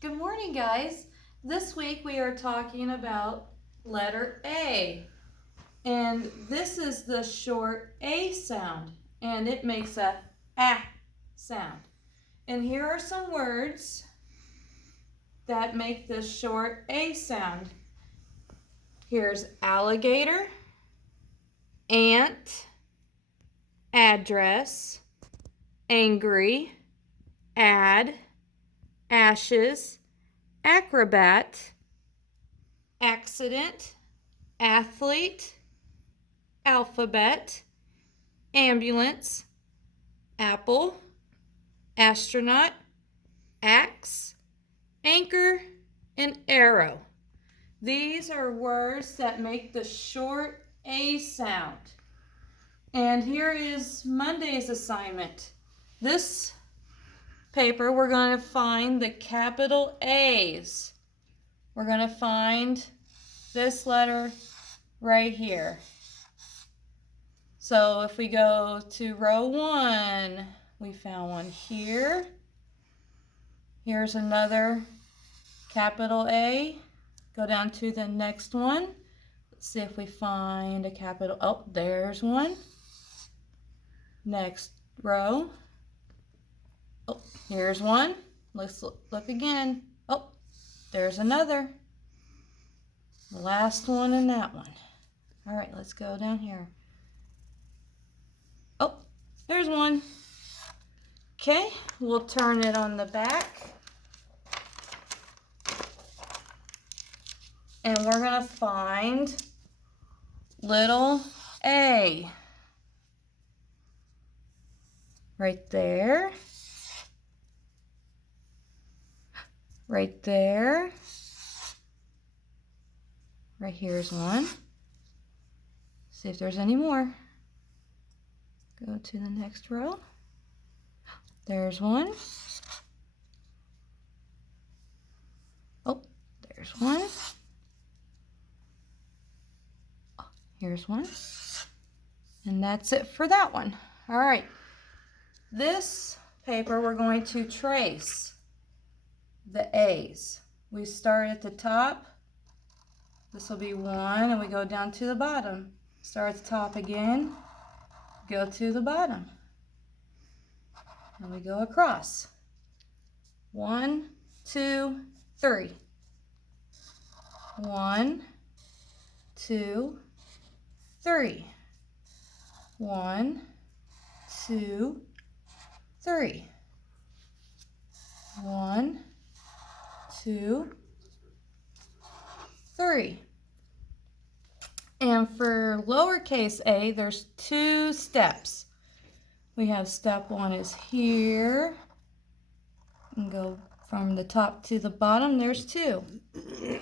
Good morning, guys. This week we are talking about letter A. And this is the short A sound. And it makes a sound. And here are some words that make the short A sound. Here's alligator, ant, address, angry, add, ashes, acrobat, accident, athlete, alphabet, ambulance, apple, astronaut, axe, anchor, and arrow. These are words that make the short A sound. And here is Monday's assignment. This paper, we're going to find the capital A's. We're going to find this letter right here. So if we go to row 1, we found one here. Here's another capital A. Go down to the next one. Let's see if we find a capital. Oh, there's one. Next row. Oh, here's one. Let's look again. Oh, there's another. The last one and that one. All right, let's go down here. Oh, there's one. Okay, we'll turn it on the back. And we're going to find little A. Right there. Right there. Right here's one. See if there's any more. Go to the next row. There's one. Oh, there's one. Oh, here's one. And that's it for that one. All right. This paper, we're going to trace the A's. We start at the top. This will be 1, and we go down to the bottom. Start at the top again, go to the bottom. And we go across. 1, 2, 3. 1, 2, 3. 1, 2, 3. 1, 2, 3. And for lowercase a, there's 2 steps. We have step 1 is here. And go from the top to the bottom. There's 2.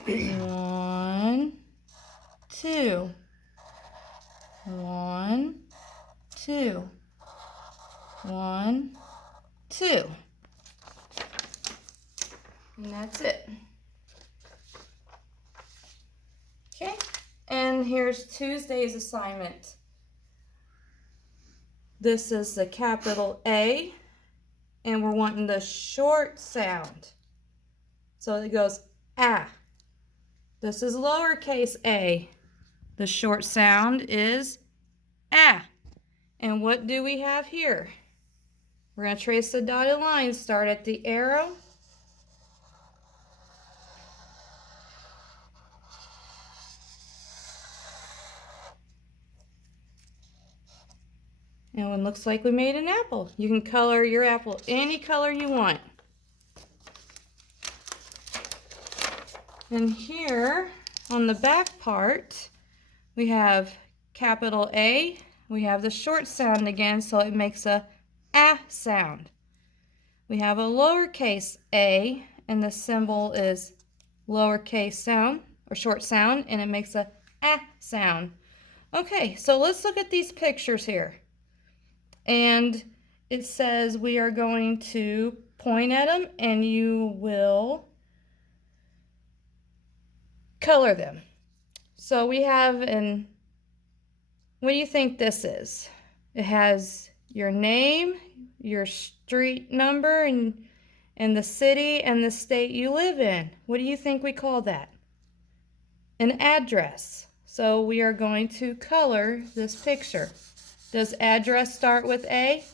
1, 2. 1, 2. 1, 2. And that's it. Okay, and here's Tuesday's assignment. This is the capital A, and we're wanting the short sound. So it goes ah. This is lowercase a. The short sound is ah. And what do we have here? We're going to trace the dotted line. Start at the arrow. And it looks like we made an apple. You can color your apple any color you want. And here on the back part, we have capital A. We have the short sound again, so it makes a ah sound. We have a lowercase a, and the symbol is lowercase sound or short sound, and it makes a ah sound. Okay, so let's look at these pictures here. And it says we are going to point at them and you will color them. So we have what do you think this is? It has your name, your street number, and and the city and the state you live in. What do you think we call that? An address. So we are going to color this picture. Does address start with A?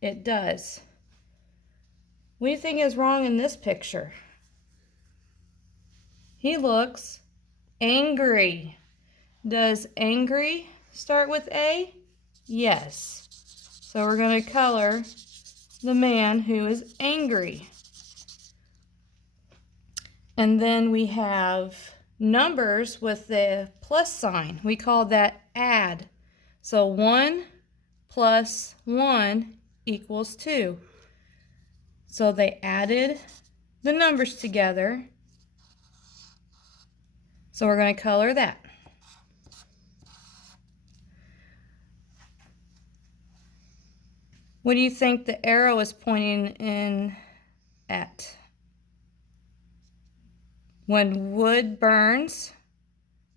It does. What do you think is wrong in this picture? He looks angry. Does angry start with A? Yes. So we're going to color the man who is angry. And then we have numbers with the plus sign. We call that add. So 1 plus 1 equals 2. So they added the numbers together. So we're going to color that. What do you think the arrow is pointing in at? When wood burns,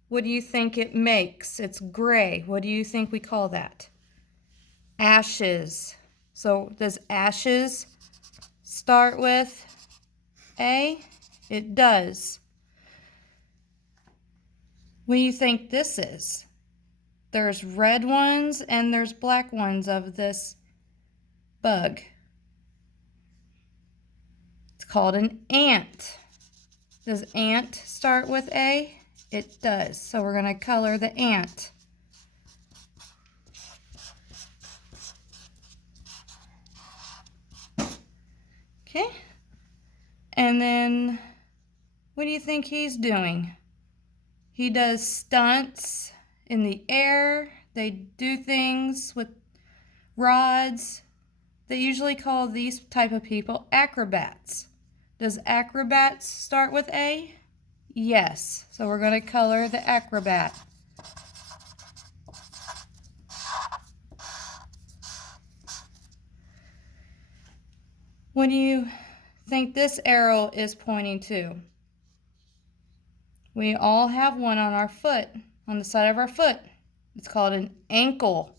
what do you think it makes? It's gray. What do you think we call that? Ashes. So does ashes start with A? It does. What do you think this is? There's red ones and there's black ones of this bug. It's called an ant. Does ant start with A? It does. So we're going to color the ant. Okay. And then what do you think he's doing? He does stunts in the air. They do things with rods. They usually call these type of people acrobats. Does acrobats start with A? Yes. So we're going to color the acrobat. What do you think this arrow is pointing to? We all have one on our foot, on the side of our foot. It's called an ankle.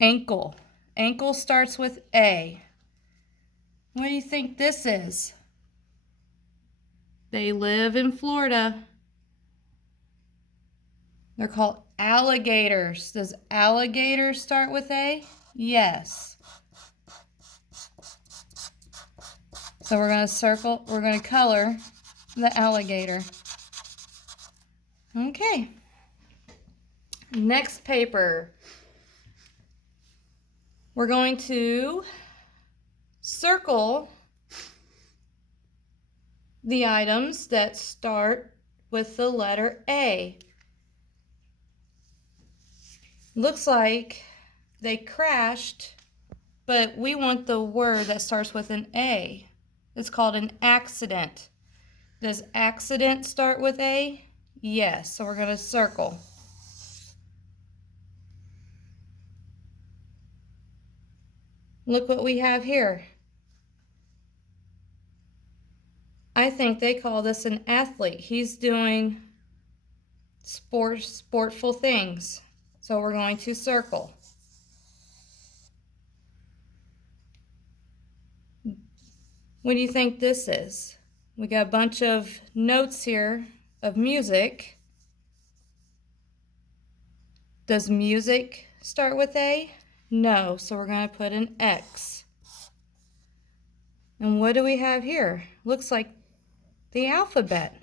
Ankle. Ankle starts with A. What do you think this is? They live in Florida. They're called alligators. Does alligator start with A? Yes. So we're going to color the alligator. Okay. Next paper. We're going to circle the items that start with the letter A. Looks like they crashed, but we want the word that starts with an A. It's called an accident. Does accident start with A? Yes, so we're going to circle. Look what we have here. I think they call this an athlete. He's doing sportful things. So we're going to circle. What do you think this is? We got a bunch of notes here of music. Does music start with A? No, so we're going to put an X. And what do we have here? Looks like the alphabet.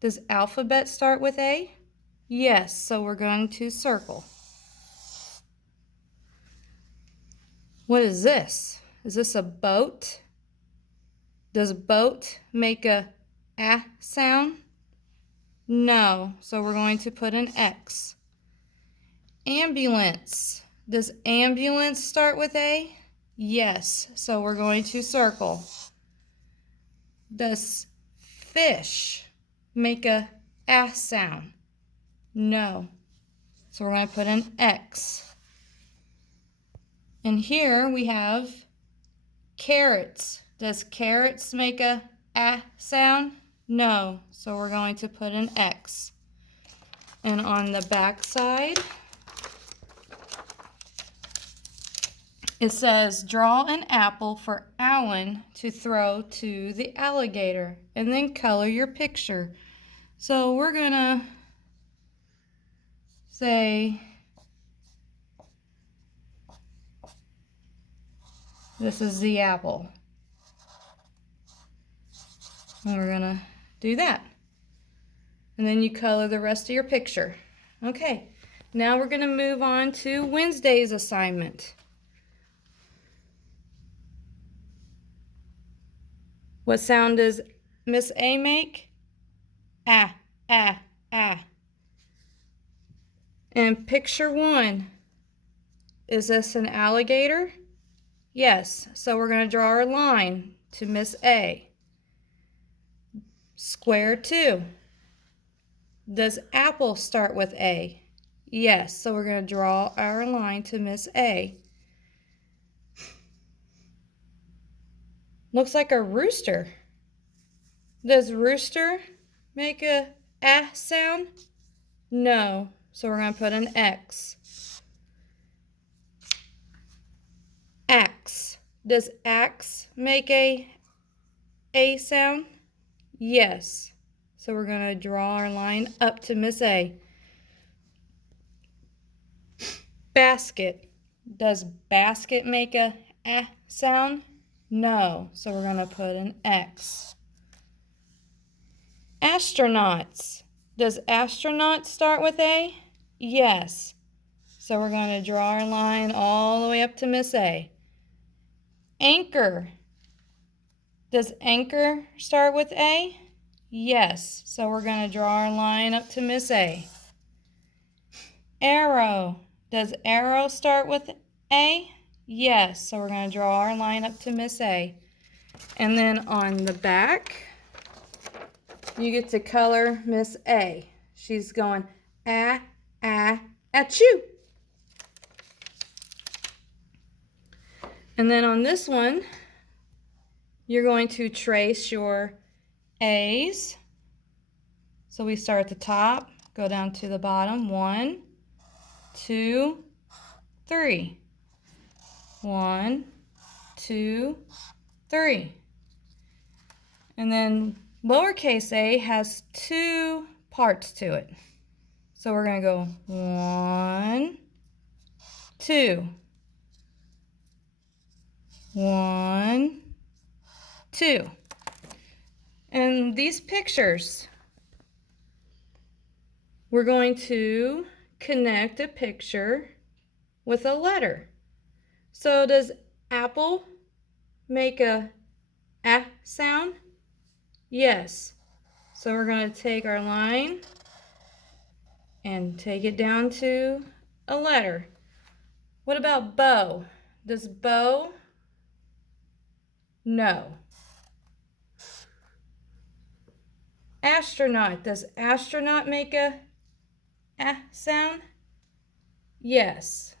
Does alphabet start with A? Yes, so we're going to circle. What is this? Is this a boat? Does boat make a sound? No, so we're going to put an X. Ambulance. Does ambulance start with A? Yes, so we're going to circle. Does fish make a sound? No, so we're going to put an X. And here we have carrots. Does carrots make a sound? No, so we're going to put an X. And on the back side, It says, draw an apple for Alan to throw to the alligator, and then color your picture. So we're gonna say, this is the apple. And we're gonna do that. And then you color the rest of your picture. Okay, now we're gonna move on to Wednesday's assignment. What sound does Miss A make? Ah, ah, ah. And picture 1, is this an alligator? Yes, so we're going to draw our line to Miss A. Square 2, does apple start with A? Yes, so we're going to draw our line to Miss A. Looks like a rooster. Does rooster make a ah sound? No, so we're going to put an X. Axe. Does axe make a sound? Yes. So we're going to draw our line up to Miss A. Basket. Does basket make a sound? No. So we're going to put an X. Astronauts. Does astronaut start with A? Yes. So we're going to draw our line all the way up to Miss A. Anchor. Does anchor start with A? Yes. So we're going to draw our line up to Miss A. Arrow. Does arrow start with A? Yes. So we're going to draw our line up to Miss A. And then on the back, you get to color Miss A. She's going ah, ah, achoo. And then on this one, you're going to trace your A's. So we start at the top, go down to the bottom. 1, 2, 3. 1, 2, 3. And then lowercase a has 2 parts to it. So we're going to go 1, 2. 1, 2. And these pictures, we're going to connect a picture with a letter. So does apple make a sound? Yes. So we're going to take our line and take it down to a letter. What about bow? Does bow? No. Astronaut. Does astronaut make a sound? Yes.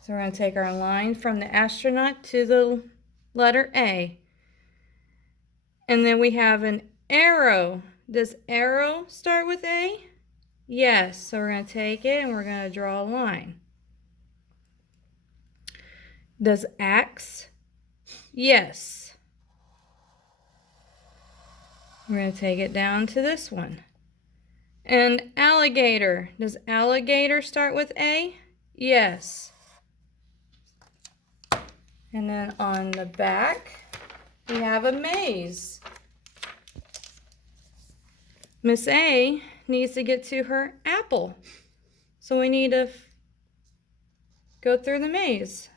So we're going to take our line from the astronaut to the letter A. And then we have an arrow. Does arrow start with A? Yes. So we're going to take it and we're going to draw a line. Does axe? Yes. We're going to take it down to this one. And alligator. Does alligator start with A? Yes. And then on the back, we have a maze. Miss A needs to get to her apple. So we need to go through the maze.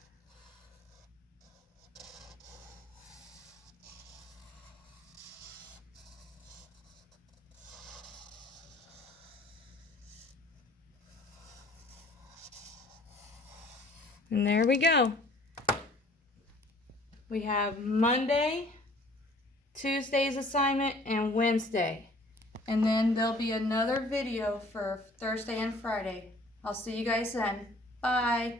And there we go. We have Monday, Tuesday's assignment, and Wednesday. And then there'll be another video for Thursday and Friday. I'll see you guys then. Bye.